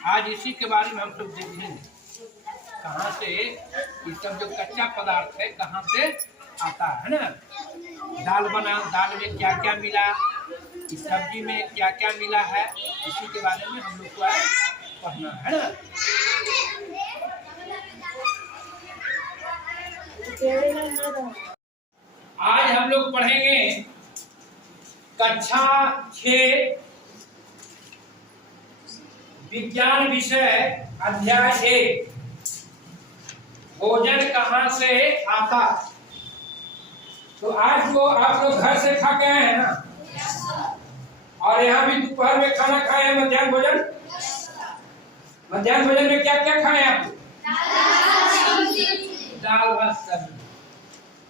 आज इसी के बारे में हम लोग देखेंगे, कहाँ से ये सब जो कच्चा पदार्थ है कहाँ से आता है ना। दाल बना, दाल में क्या क्या मिला, इस सब्जी में क्या क्या मिला है, इसी के बारे में हम लोग को आज पढ़ना है ना। आज हम लोग पढ़ेंगे कक्षा 6 विज्ञान विषय अध्याय 1 भोजन कहाँ से आता। तो आज वो आप लोग घर से खा के आए हैं ना, और यहाँ भी दोपहर में खाना खाए हैं, मध्याह्न भोजन। मध्याह्न भोजन में क्या क्या खाए आप लोग? दाल भात सब्जी।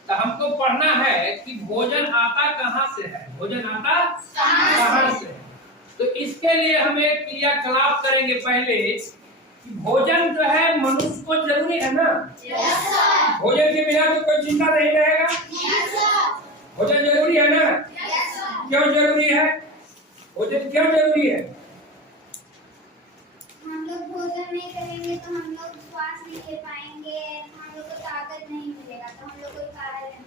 तो हमको पढ़ना है कि भोजन आता कहाँ से है, भोजन आता कहाँ से है। तो इसके लिए हम एक क्रियाकलाप करेंगे पहले कि भोजन जो है मनुष्य को जरूरी है ना। भोजन के बिना तो कोई जिंदा नहीं रहेगा। भोजन जरूरी है ना। क्यों जरूरी है? भोजन क्यों जरूरी है? हम लोग भोजन नहीं करेंगे तो हम लोग श्वास नहीं ले पाएंगे, हम लोग को ताकत नहीं मिलेगा, तो हम लोग कोई कार्य नहीं।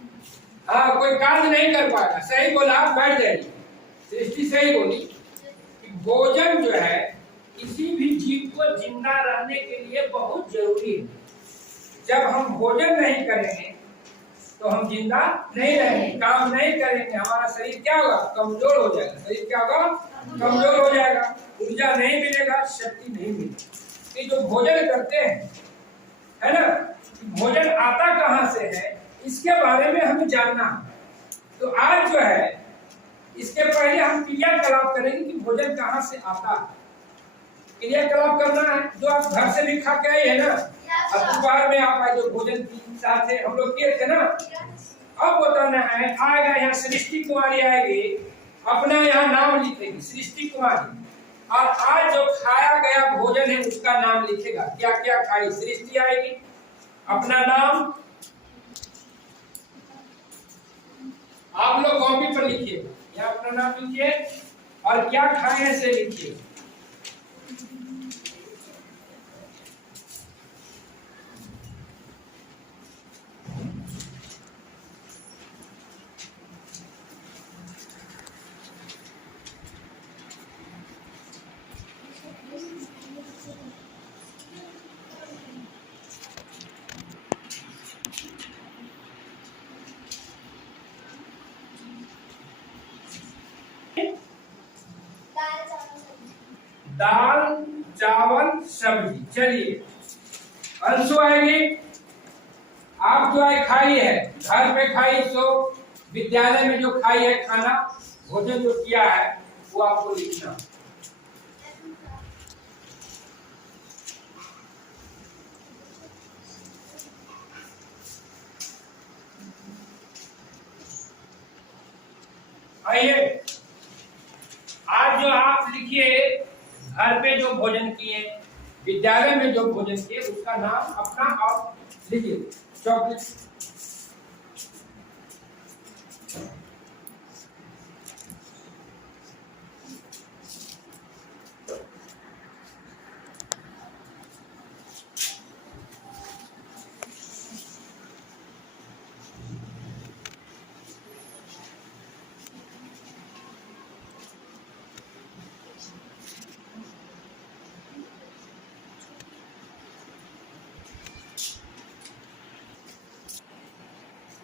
हाँ, कोई कार्य नहीं कर पाएगा। सही बोला, आप बैठ जाइए। सृष्टि सही बोली कि भोजन जो है किसी भी जीव को जिंदा रहने के लिए बहुत जरूरी है। जब हम भोजन नहीं करेंगे तो हम जिंदा नहीं रहेंगे, काम नहीं करेंगे, हमारा शरीर क्या होगा? कमजोर हो जाएगा। शरीर क्या होगा? कमजोर हो जाएगा, ऊर्जा नहीं मिलेगा, शक्ति नहीं मिलेगी। ये जो भोजन करते हैं है ना, भोजन आता कहाँ से है इसके बारे में हमें जानना है। तो आज जो है इसके पहले हम क्रियाकलाप करेंगे कि भोजन कहाँ से आता है। क्रियाकलाप करना है जो आप घर से भी खा के आए है ना, अब दोपहर में आप आए जो भोजन की साथ है हम लोग किए थे ना। अब बताना है, आएगा यहाँ सृष्टि कुमारी आएगी, अपना यहाँ नाम लिखेगी सृष्टि कुमारी, और आज जो खाया गया भोजन है उसका नाम लिखेगा। क्या क्या खाई? सृष्टि आएगी, अपना नाम आप लोग कॉपी पर लिखिए, यहाँ अपना नाम लिखिए और क्या खाए से लिखिए। दाल चावल सब्जी। चलिए अंशु आएगी, आप जो है खाई है, घर पे खाई, तो विद्यालय में जो खाई है खाना, भोजन जो किया है वो आपको लिखना। आइए आज जो आप लिखिए घर पे जो भोजन किए, विद्यालय में जो भोजन किए, उसका नाम अपना आप लिखिए। चॉकलेट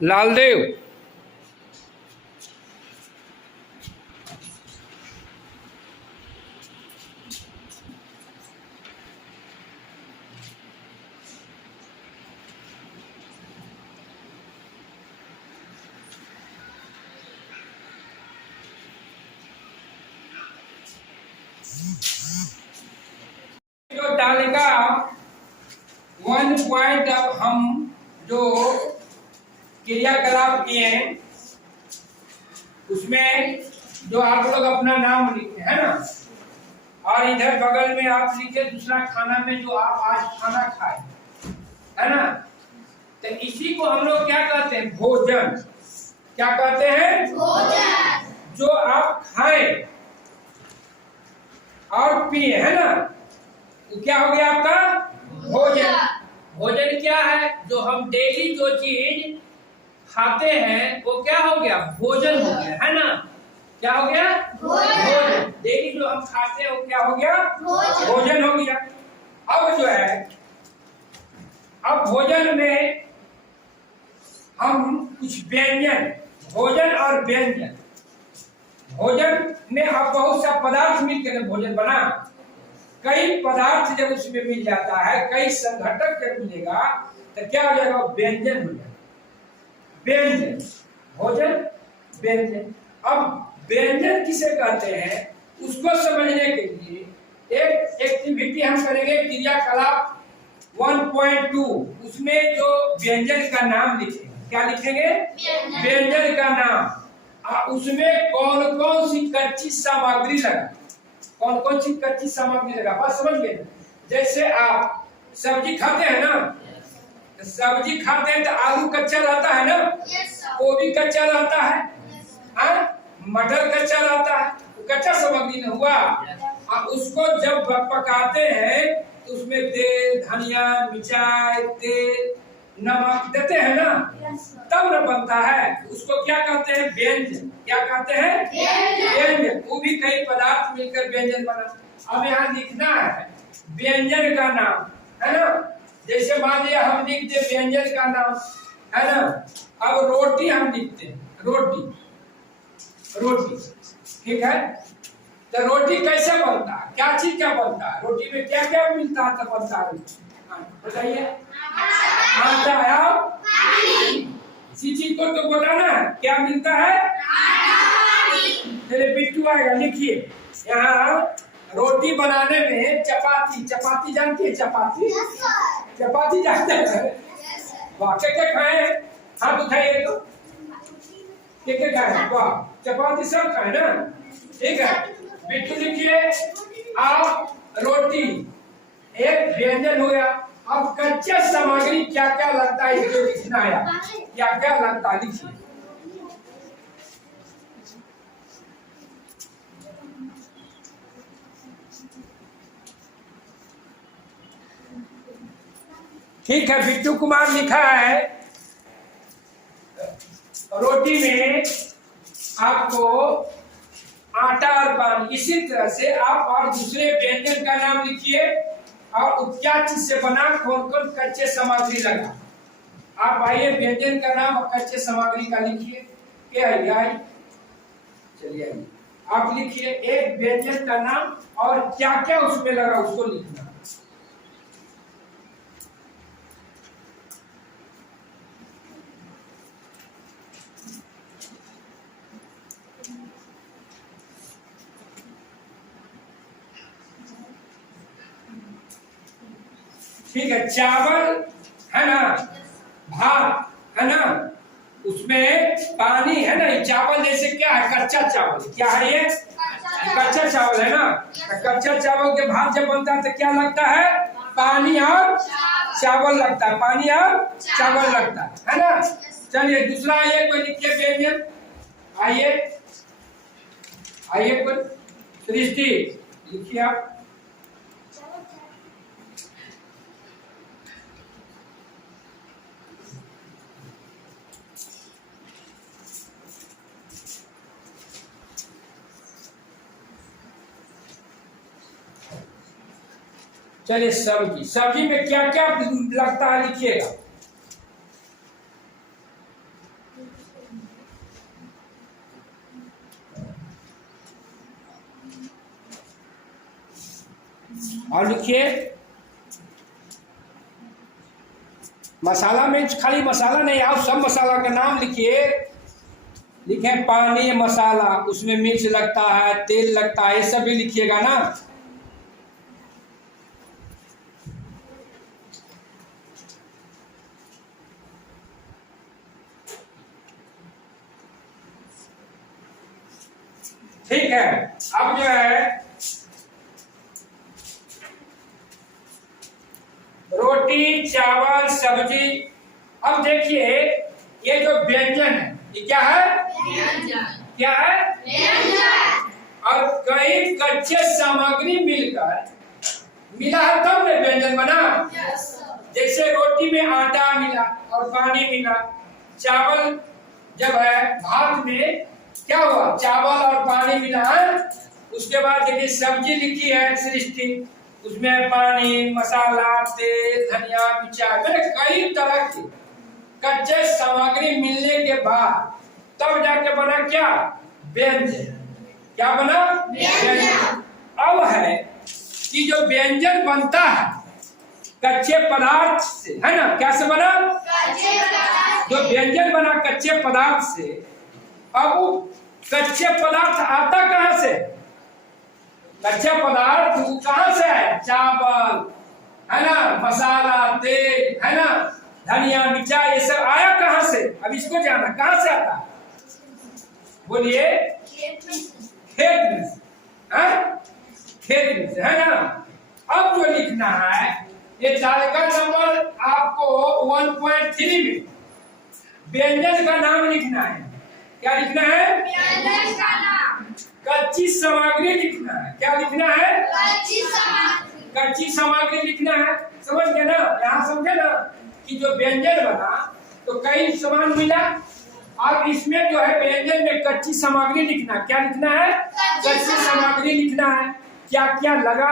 लालदेव, जो तालिका 1 पॉइंट अब हम जो क्रियाकलाप किए हैं उसमें जो आप लोग अपना नाम लिखे है ना, और इधर बगल में आप लिखे दूसरा खाना में जो आप आज खाना खाए है ना। तो इसी को हम लोग क्या कहते हैं? भोजन। क्या कहते हैं? भोजन। जो आप खाएं और पिए है ना, वो क्या हो गया आपका भोजन। भोजन क्या है? जो हम डेली जो चीज खाते हैं वो क्या हो गया भोजन हो गया, है ना। क्या हो गया भोजन। डेली जो हम खाते हैं वो क्या हो गया भोजन हो गया। अब जो है अब भोजन में हम कुछ व्यंजन, भोजन और व्यंजन, भोजन में अब बहुत सा पदार्थ मिलकर भोजन बना। कई पदार्थ जब उसमें मिल जाता है, कई संघटक जब मिलेगा तो क्या हो जाएगा व्यंजन हो जाएगा। व्यंजन, भोजन, व्यंजन। अब व्यंजन किसे कहते हैं उसको समझने के लिए एक एक्टिविटी हम करेंगे, क्रियाकलाप 1.2। उसमें जो व्यंजन का नाम लिखेंगे, क्या लिखेंगे व्यंजन का नाम। उसमें कौन कौन सी कच्ची सामग्री लगा, कौन कौन सी कच्ची सामग्री लगा, बात समझ गए। जैसे आप सब्जी खाते हैं ना, तो सब्जी खाते हैं तो आलू कच्चा रहता है ना, गोभी कच्चा रहता है, मटर कच्चा रहता है, तो कच्चा सामग्री न हुआ। उसको जब पकाते हैं तो उसमें तेल, धनिया, मिर्चाई, तेल, नमक देते हैं ना, तब न बनता है। उसको क्या कहते हैं व्यंजन। क्या कहते हैं व्यंजन। वो भी कई पदार्थ मिलकर व्यंजन बना। अब यहाँ लिखना है व्यंजन का नाम, है ना। जैसे मान लिया हम लिख दे व्यंजन का नाम, है ना। अब रोटी हम लिखते हैं, रोटी, रोटी, ठीक है। तो रोटी कैसे बनता है, क्या चीज क्या बनता है, रोटी में क्या क्या मिलता है तब बनता है। बताइए। आटा है, इसी चीज को तो बताना है क्या मिलता है। चलिए बिट्टू आएगा, लिखिए। यहाँ रोटी बनाने में चपाती, चपाती जानती है चपाती, चपाती जानते हैं। वाह, क्या खाए, हाथ उठाइए तो क्या खाए, वाह चपाती सब खाए ना, ठीक है। बिट्टू लिखिए आप रोटी एक व्यंजन हो गया। अब कच्चा सामग्री क्या क्या लगता है इसको लिखना है, क्या क्या लगता है लिखिए। ठीक है, बिट्टू कुमार लिखा है रोटी में आपको आटा और पानी। इसी तरह से आप और दूसरे व्यंजन का नाम लिखिए और क्या चीज से बना, कौन कौन कच्चे सामग्री लगा। आप आइए व्यंजन का नाम और कच्चे सामग्री का लिखिए। क्या है, चलिए आइए आप लिखिए एक व्यंजन का नाम और क्या क्या उसमें लगा उसको लिखना। ठीक है, चावल है ना, भात है ना, उसमें पानी है ना। चावल जैसे क्या है कच्चा चावल, क्या है ये कच्चा चावल है ना। कच्चा चावल के भात जब बनता है तो क्या लगता है पानी और चावल लगता है, पानी और चावल लगता है ना। चलिए दूसरा आइए, कोई लिखिए व्यंजन। आइए आइए कोई सृष्टि लिखिए आप। चलिए सब्जी, सब्जी में क्या क्या लगता है लिखिएगा। और लिखिए मसाला में खाली मसाला नहीं, आप सब मसाला का नाम लिखिए। लिखे पानी मसाला, उसमें मिर्च लगता है, तेल लगता है, ये सब भी लिखिएगा ना। ठीक है, अब जो है रोटी, चावल, सब्जी। अब देखिए ये जो व्यंजन है ये क्या है क्या है और कई कच्चे सामग्री मिलकर मिला है तब में व्यंजन बना। जैसे रोटी में आटा मिला और पानी मिला, चावल जब है भात में क्या हुआ, चावल और पानी मिला है। उसके बाद देखिए सब्जी लिखी है सृष्टि, उसमें पानी, मसाला, तेल, धनिया, मिर्चाई, मैंने कई तरह की कच्चे सामग्री मिलने के बाद तब जाके बना क्या, व्यंजन। क्या बना, व्यंजन। अब है कि जो व्यंजन बनता है कच्चे पदार्थ से, है ना, क्या से बना, कच्चे पदार्थ। जो व्यंजन बना कच्चे पदार्थ से, अब वो कच्चे पदार्थ आता कहां से, कच्चे पदार्थ वो कहां से है, चावल, है ना, मसाला, तेल, है ना, धनिया, मिर्चाई, ये सब आया कहां से। अब इसको जाना कहां से आता, बोलिए, खेत में से, खेत में से, है ना। अब जो लिखना है ये तालिका नंबर आपको 1.3 में व्यंजन का नाम लिखना है। क्या लिखना है, व्यंजन का नाम। कच्ची सामग्री लिखना है। क्या लिखना है, कच्ची सामग्री। कच्ची सामग्री लिखना है, समझ गए ना। यहाँ समझे ना कि जो व्यंजन बना तो कई सामान मिला, अब इसमें जो है व्यंजन में कच्ची सामग्री लिखना। क्या लिखना है, कच्ची सामग्री लिखना है। क्या क्या लगा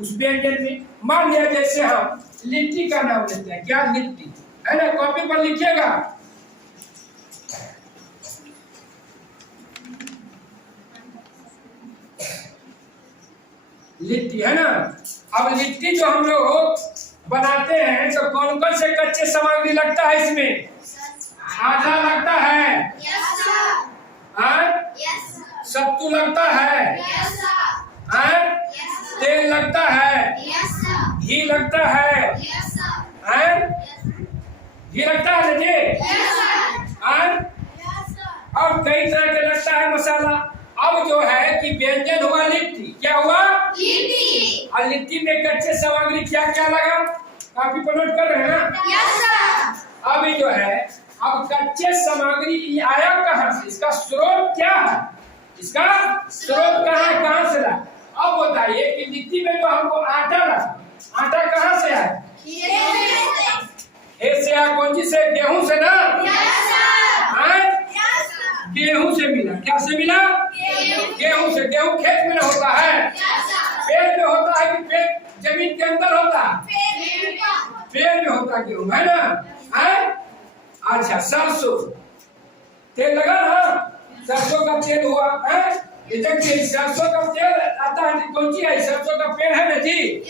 उस व्यंजन में। मान लिया जैसे हम लिट्टी का नाम लेते हैं, क्या, लिट्टी, है ना, कॉपी पर लिखिएगा। लिट्टी, है ना। अब लिट्टी जो हम लोग बनाते हैं तो कौन कौन से कच्चे सामग्री लगता है इसमें, आटा लगता है, सत्तू लगता है, तेल लगता है, घी लगता है, घी लगता है जी, और कई तरह के लगता है मसाला। अब जो है कि व्यंजन हुआ लिट्टी, क्या हुआ, लिट्टी। और लिट्टी में कच्चे सामग्री क्या क्या लगा, काफी पर नोट कर रहे हैं ना। अभी जो है अब कच्चे सामग्री आया कहां से, इसका स्रोत क्या है, इसका स्रोत कहां से लगा। अब बताइए कि लिट्टी में तो हमको आटा लगा, आटा कहां से आया, खेत से आया। कौन चीज से, गेहूं से ना, गेहूं से मिला। क्या से मिला, गेहूं से। गेहूं खेत में होता है, पेड़ में होता है कि पेड़ जमीन के अंदर होता है, पेड़ में होता गेहूं, है ना। अच्छा, सरसों तेल लगा ना, सरसों का तेल हुआ है। ये देखिए सरसों का तेल आता है, कौन सी है, सरसों का पेड़ है ना जी,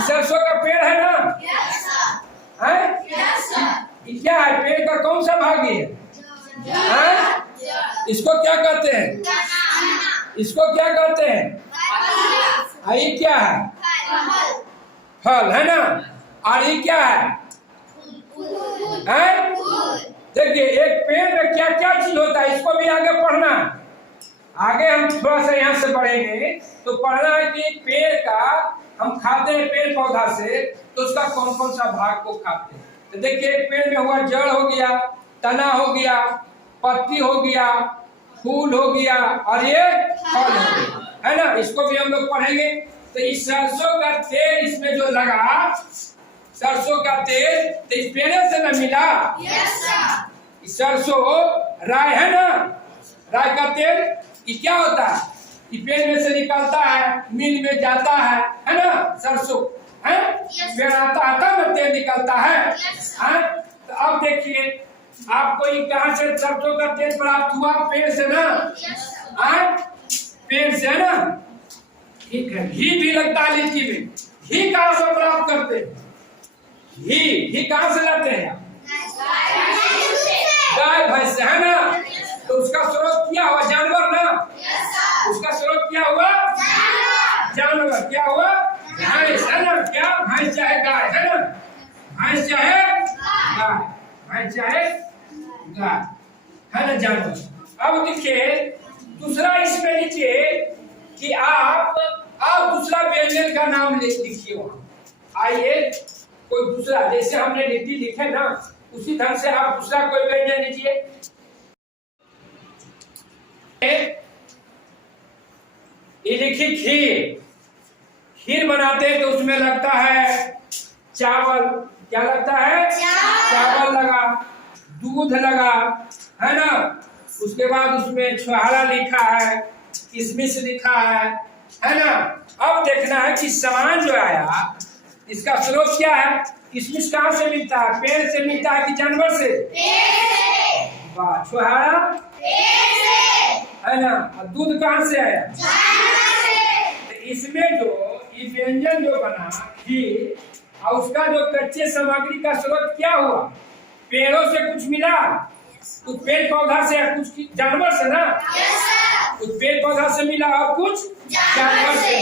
सरसों का पेड़ है ना, ये क्या है, पेड़ का कौन सा भाग है, इसको क्या कहते हैं, इसको क्या कहते हैं, ये क्या है, फल, है ना। और ये क्या है, देखिए एक पेड़ में क्या क्या चीज होता है, इसको भी आगे पढ़ना। आगे हम थोड़ा सा यहाँ से पढ़ेंगे तो पढ़ना है कि पेड़ का हम खाते हैं, पेड़ पौधा से, तो उसका कौन कौन सा भाग को खाते हैं। तो देखिए एक पेड़ में हुआ जड़ हो गया, तना हो गया, पत्ती हो गया, फूल हो गया, और ये फल हो गया, है ना। इसको भी हम लोग पढ़ेंगे। तो इस सरसों का तेल इसमें जो लगा, सरसों का तेल तो इस पेड़ से न मिला, सरसों राय है ना, राय का तेल ये क्या होता है, ये पेड़ में से निकलता है, मिल में जाता है ना, सरसों है, पेड़ आता ना तेल निकलता है। तो अब देखिए आपको ये कहां से सरसों का तेल प्राप्त हुआ, पेड़ से ना, पेड़ से, है ना। ठीक है, घी भी लगता है लिट्टी में। घी कहां से प्राप्त करते हैं, घी कहां से लाते हैं, गाय भैंस से, है ना। तो उसका स्रोत क्या हुआ, जानवर ना, उसका स्रोत क्या हुआ, जानवर। क्या हुआ, भैंस, है ना। क्या, भैंस चाहे गाय, है ना, भैंस चाहे गाय, भैंस चाहे गाय, है ना, जानवर। अब देखिए दूसरा इसमें लीजिए कि आप दूसरा व्यंजन का नाम लिखिए वहां। आइए कोई दूसरा, जैसे हमने लिट्टी लिखे ना उसी ढंग से आप दूसरा कोई व्यंजन लीजिए। ये लिखिए खीर, खीर बनाते हैं तो उसमें लगता है चावल, क्या लगता है? चावल लगा, दूध लगा, है ना। उसके बाद उसमें छुहारा लिखा है, किशमिश लिखा है ना। अब देखना है कि सामान जो आया इसका स्रोत क्या है। किशमिश कहाँ से मिलता है? पेड़ से मिलता है कि जानवर से? वाह, छुहारा है ना। और दूध कहाँ से आया? तो इसमें जो ये व्यंजन जो बना खीर, और उसका जो कच्चे सामग्री का स्रोत क्या हुआ? पेड़ों से कुछ मिला, कुछ पेड़ पौधा से, कुछ जानवर से ना। कुछ पेड़ पौधा से मिला और कुछ जानवर से।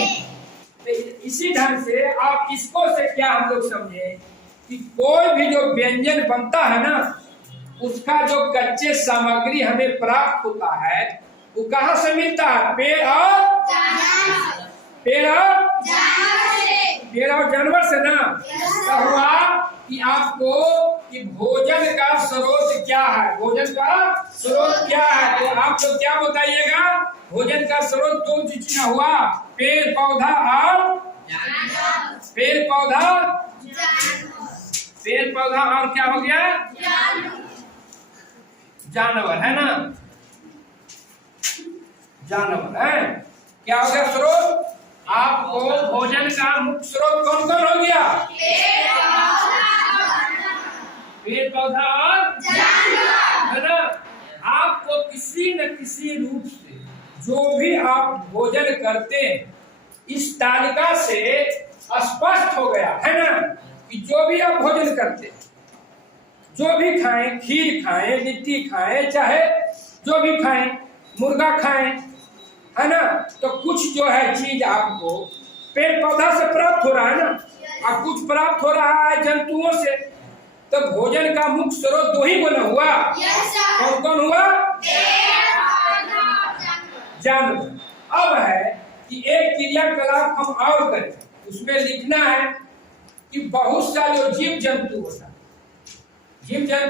तो इसी ढंग से आप इसको से क्या हम लोग समझे कि कोई भी जो व्यंजन बनता है ना, उसका जो कच्चे सामग्री हमें प्राप्त होता है वो कहाँ से मिलता है? पेड़ और जानवर से ना। तो हुआ कि आपको कि भोजन का स्रोत क्या है? भोजन का स्रोत क्या है? तो आप लोग क्या बताइएगा? भोजन का स्रोत दो चीज का हुआ, पेड़ पौधा और पेड़ पौधा और क्या हो गया? जानवर, है ना। जानवर है। क्या हो गया स्रोत? आपको भोजन का मुख्य स्रोत कौन कौन हो गया? पेड़ पौधा और जानवर, है ना। आपको किसी न किसी रूप से जो भी आप भोजन करते हैं इस तालिका से स्पष्ट हो गया, है ना, कि जो भी आप भोजन करते हैं, जो भी खाएं, खीर खाएं, लिट्टी खाएं, चाहे जो भी खाएं, मुर्गा खाएं, है ना, तो कुछ जो है चीज आपको पेड़ पौधा से प्राप्त हो रहा है ना, और कुछ प्राप्त हो रहा है जंतुओं से। तो भोजन का मुख्य स्रोत दो ही बना हुआ। कौन कौन हुआ? जानवर। अब है कि एक क्रियाकलाप हम और करें, उसमें लिखना है कि बहुत सा जो जीव जंतु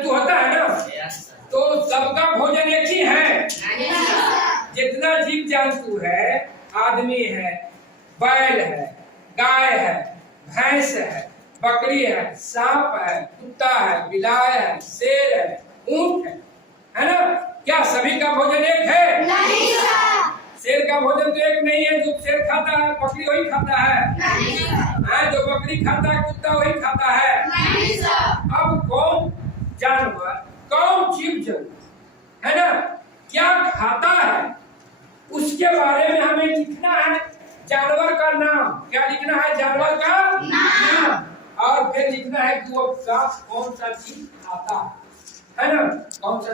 होता है ना, तो सबका भोजन एक ही है। जितना जीव जंतु है, आदमी है, बैल है, गाय है, भैंस है, बकरी है, सांप है, कुत्ता है, बिलाय है, शेर है, ऊंट है ना। क्या सभी का भोजन एक है? नहीं। शेर का भोजन तो एक नहीं है। जो शेर खाता है बकरी वही खाता है। जो बकरी खाता है कुत्ता वही खाता है। अब कौन जानवर, कौन जीव जंतु, है ना, क्या खाता है उसके बारे में हमें लिखना है। जानवर का नाम, क्या लिखना है? जानवर का नाम। और फिर लिखना है कि वो कौन सा चीज खाता है ना, कौन सा